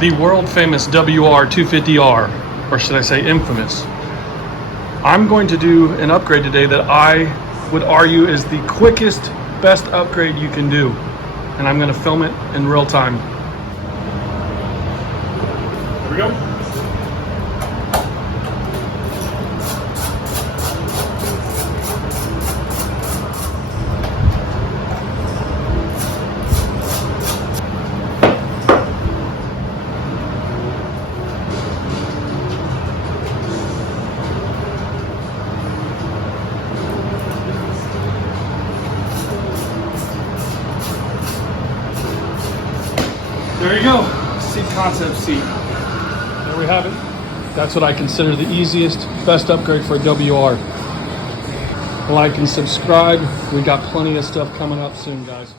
the world famous WR250R, or should I say infamous. I'm going to do an upgrade today that I would argue is the quickest, best upgrade you can do. And I'm going to film it in real time. Here we go. There you go, seat concept seat. There we have it. That's what I consider the easiest, best upgrade for a WR. Like and subscribe. We got plenty of stuff coming up soon, guys.